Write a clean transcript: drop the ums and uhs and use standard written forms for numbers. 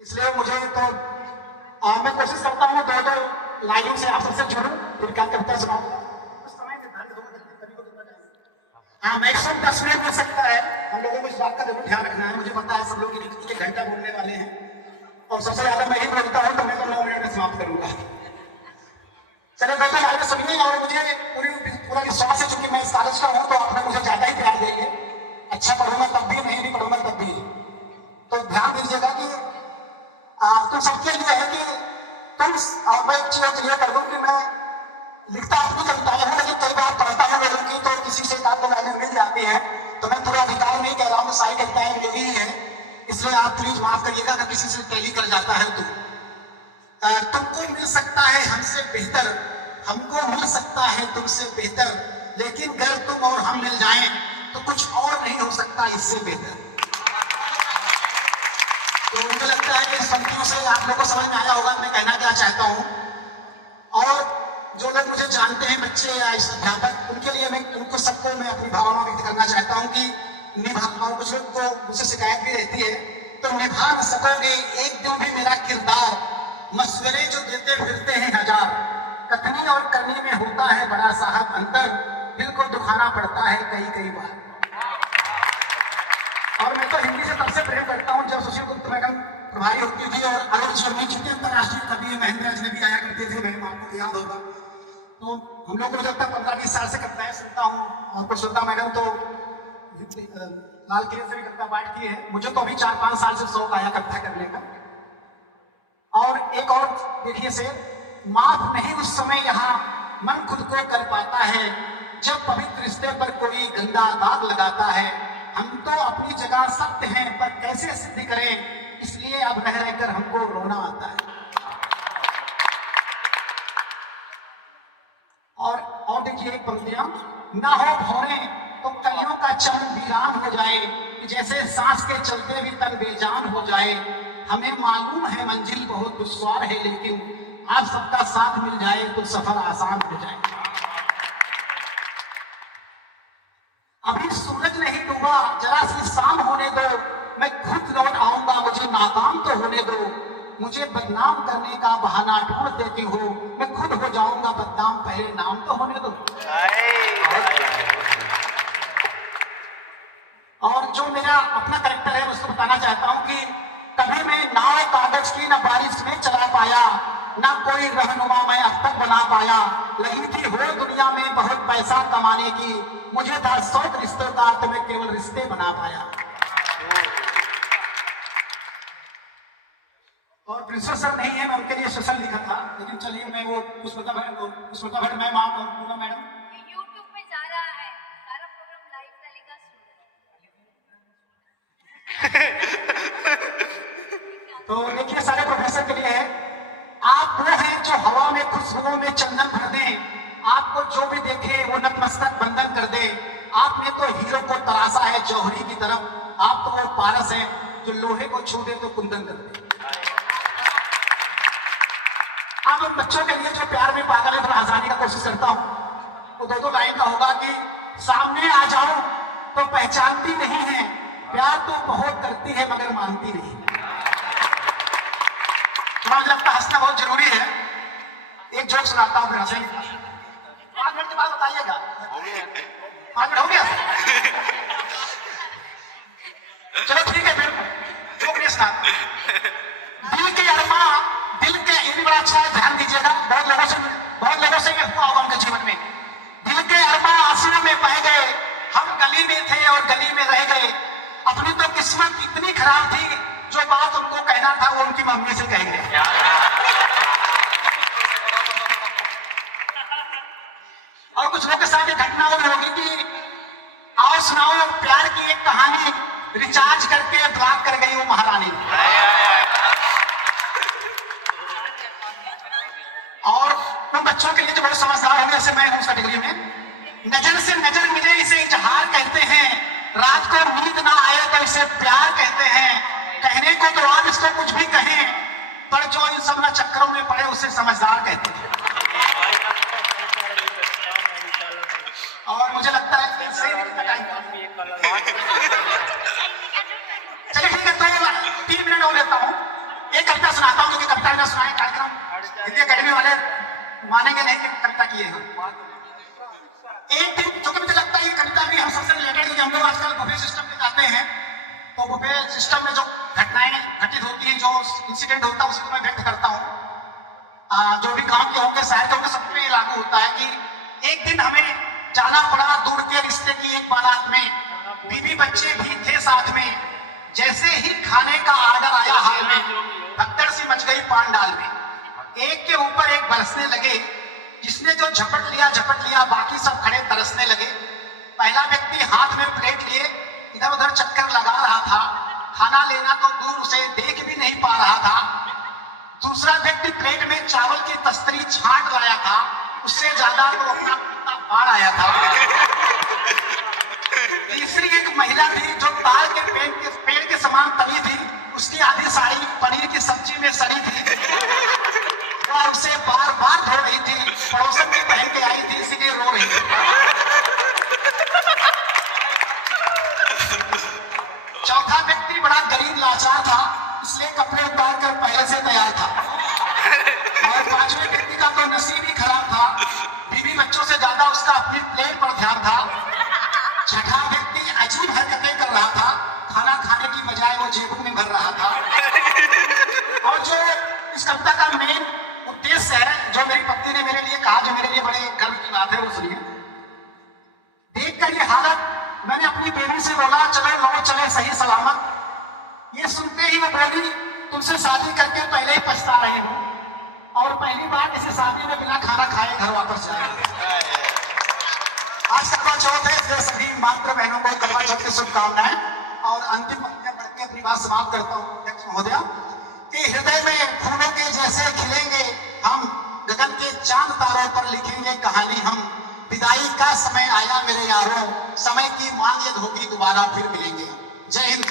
इसलिए मुझे तो मैं कोशिश करता हूँ दो लाइनों से आप सबसे जुड़ूं, फिर क्या करता है सुनाऊंगा। समय निर्धारित होगा कभी को कितना टाइम। मैक्सिमम 10 मिनट मिल सकता है। हम लोगों को इस बात का जरूर ध्यान रखना है। मुझे पता है सब लोग एक घंटा बोलने वाले हैं और सबसे ज्यादा मैं ही बोलता हूँ, तो मैं तो 9 मिनट में समाप्त करूंगा। चलो दोस्तों आगे सुनिए, और मुझे पूरा विश्वास है चूंकि मैं इस कॉलेज का हूँ तो आप लोग मुझे ज्यादा ही प्यार देंगे। अच्छा पढ़ूंगा तब भी, नहीं भी पढ़ूंगा तब भी। तो ध्यान दीजिएगा कि तुम सबके लिए है कि तुम, और मैं एक चीज क्लियर कर दूं कि मैं लिखता आपकी कविताएं हूँ, लेकिन कई बार पढ़ता हूँ लोगों की तो किसी से एक दो लाइनें मिल जाती है, तो मैं पूरा अधिकार नहीं कह रहा हूँ, सारी कविताएं मेरी ही है। इसलिए आप प्लीज माफ करिएगा अगर किसी से टैली कर जाता है तो। तुमको मिल सकता है हमसे बेहतर, हमको मिल सकता है तुमसे बेहतर, लेकिन अगर तुम और हम मिल जाएं तो कुछ और नहीं हो सकता इससे बेहतर। तो मुझे लगता है कि इस पंक्तियों से आप लोगों को समझ में आया होगा मैं कहना क्या चाहता हूं। और जो लोग मुझे जानते हैं, बच्चे या अध्यापक, उनके लिए मैं उनको सबको मैं अपनी भावना व्यक्त करना चाहता हूं कि और कुछ लोग को मुझसे शिकायत भी रहती है, तो निभा न सकोगे एक दिन भी मेरा किरदार, मशवरे जो देते फिरते हैं हजार, कथनी और करने में होता है बड़ा साहब अंतर, दिल को दुखाना पड़ता है कई बार। और मैं तो हिंदी से तब से प्रेम करता हूँ जब सुशील गुप्त मैडम प्रभारी होती थी और अरुण शर्मा जितने अंतरराष्ट्रीय कवि महेंद्र अजनबी आया करते थे, मैम आपको याद होगा। तो हम लोग को जब तक 15-20 साल से कविताएं सुनता हूँ, और कुशलता मैडम तो लाल किले से भी कविता पाठ की है, मुझे तो अभी 4-5 साल से शौक आया कविता करने का। और एक और देखिए से, माफ नहीं उस समय यहाँ मन खुद को कर पाता है, जब पवित्र रिश्ते पर कोई गंदा दाग लगाता है, हम तो अपनी जगह सत्य हैं पर कैसे सिद्ध करें, इसलिए अब रह रहकर हमको रोना आता है। और देखिए एक पंक्तियां, ना हो भौरे तो कलियों का चमन वीरान हो जाए, जैसे सांस के चलते भी तन बेजान हो जाए, हमें मालूम है मंजिल बहुत दुश्वार है, लेकिन आप सबका साथ मिल जाए तो सफर आसान हो जाए। अभी सूरज नहीं डूबा, जरा सी शाम होने दो, मैं खुद लौट आऊंगा, मुझे नाकाम तो होने दो, मुझे बदनाम करने का बहाना ढूंढ देती हो, मैं खुद हो जाऊंगा बदनाम, पहले नाम तो होने दो। और जो मेरा अपना कैरेक्टर है उसको बताना चाहता हूं कि कभी मैं नाव कागज की न बारिश में चला पाया, ना कोई रहनुमा मैं अब तक बना पाया, लगी थी हो दुनिया में बहुत पैसा कमाने की, मुझे था शौक रिश्तों का तो मैं केवल रिश्ते बना पाया। और प्रिंसिपल सर नहीं है, मैं उनके लिए स्पेशल लिखा था, लेकिन चलिए मैं वो पुष्पलता भट्ट मैम आप पूरा मैडम यूट्यूब पे जा रहा है, सारा प्रोग्राम लाइव टेलीकास्ट हो रहा है। तो देखिए सारे प्रोफेसर के लिए है, आप वो हैं जो हवा में खुशबुओं में चंदन भर दें, आपको जो भी देखे वो नतमस्तक बंधन कर दे, आपने तो हीरो को तराशा है जौहरी की तरफ, आप तो वो पारस हैं जो लोहे को छू दे तो कुंदन कर दे। अब उन बच्चों के लिए जो प्यार में पागल है, थोड़ा हंसाने का कोशिश करता हूँ। वो दो लाइन का होगा कि सामने आ जाओ तो पहचानती नहीं है, प्यार तो बहुत करती है मगर मानती नहीं। मुझे लगता है हंसना बहुत जरूरी है। एक जोक सुनाता हूँ, 5 मिनट के बाद बताइएगा। 5 मिनट हो गया? चलो ठीक है, फिर जोक नहीं सुनाता। दिल के अरमा, दिल के इन बड़ा अच्छा है, ध्यान दीजिएगा। बहुत लोगों से हुआ होगा उनके जीवन में। दिल के अरमा आंसुओं में बह गए, हम गली में थे और गली में रह गए, अपनी तो किस्मत इतनी खराब थी, जो बात उनको कहना था वो उनकी मम्मी से कहेंगे। और कुछ लोगों के साथ एक घटना और होगी कि आओ सुनाओ प्यार की एक कहानी, रिचार्ज करके ब्लॉक कर गई वो महारानी। और उन बच्चों के लिए जो बहुत समझदार होंगे, जैसे मैं हूं उस कैटेगरी में, नजर से नजर मिले इसे इजहार कहते हैं, रात को नींद ना आए तो इसे प्यार कहते हैं, कहने को तो आप इसको कुछ भी कहें, पर जो इन सब चक्करों में पड़े उसे समझदार कहते हैं। और मुझे लगता है चलिए ठीक है, तो 3 मिनट और लेता हूं। मैंने सुना है कार्यक्रम हिंदी अकेडमी वाले मानेंगे नहीं कि कविता की है एक दिन, जो कि मुझे लगता है ये कविता भी हम सबसे रिलेटेड, क्योंकि हम लोग आजकल बुफे सिस्टम में जाते हैं, तो बुफे सिस्टम में जो घटनाएं घटित होती हैं, जो इंसिडेंट होता है, उसको मैं व्यक्त करता हूँ। जो भी गांव के होंगे, शहर के होंगे, सब पे लागू होता है कि एक दिन हमें जाना पड़ा दूर के रिश्ते की एक बारात में, बीवी बच्चे भी थे साथ में। जैसे ही खाने का ऑर्डर आया हाल में, भगदड़ सी मच गई पांडाल में। एक के ऊपर एक बरसने लगे, जिसने जो झपट लिया, बाकी सब खड़े तरसने लगे। पहला व्यक्ति हाथ में प्लेट लिए इधर उधर चक्कर लगा रहा था, खाना लेना तो दूर, उसे देख भी नहीं पा रहा था। दूसरा व्यक्ति प्लेट में चावल की तस्तरी छांट लाया था, उससे ज्यादा तो अपना कुत्ता फाड़ आया था। तीसरी एक महिला थी जो ताल के पेड़ के समान तली थी, उसकी आधी साड़ी पनीर की सब्जी में सड़ी थी, और उसे बार बार धो रही थी, पड़ोसन की पहन के आई थी, इसीलिए रो रही थी। चौथा व्यक्ति बड़ा गरीब लाचार था, इसलिए कपड़े उतार कर पहले से तैयार था। और पांचवें व्यक्ति का तो नसीब ही खराब था, बीवी बच्चों से ज्यादा उसका अपनी प्लेट पर ध्यान था। छठा व्यक्ति अजीब हरकतें कर रहा था, खाना खाने की बजाय वो जेबों में भर रहा था। और जो इस कविता का मेन उद्देश्य है, जो मेरी पत्नी ने मेरे लिए कहा, जो मेरे लिए बड़े गर्व की बात है, वो सुनिए। देखकर ये हालत मैंने अपनी बेटी से बोला, चलो लौट चले सही सलामत। ये सुनते ही वो बोली, तुमसे शादी करके पहले ही पछता रही हूँ, और पहली बार किसी शादी में बिना खाना खाए घर वापस जाए। आज करवा चौथ है, इसलिए सभी मात्र बहनों को करवा चौथ की शुभकामनाएं। और अंतिम पंक्तियां पढ़ के अपनी बात समाप्त करता हूँ अध्यक्ष महोदया, कि हृदय में फूलों के जैसे खिलेंगे हम, गगन के चांद तारों पर लिखेंगे कहानी हम। विदाई का समय आया मेरे यारों, समय की मांग यदि होगी दोबारा फिर मिलेंगे। जय हिंद।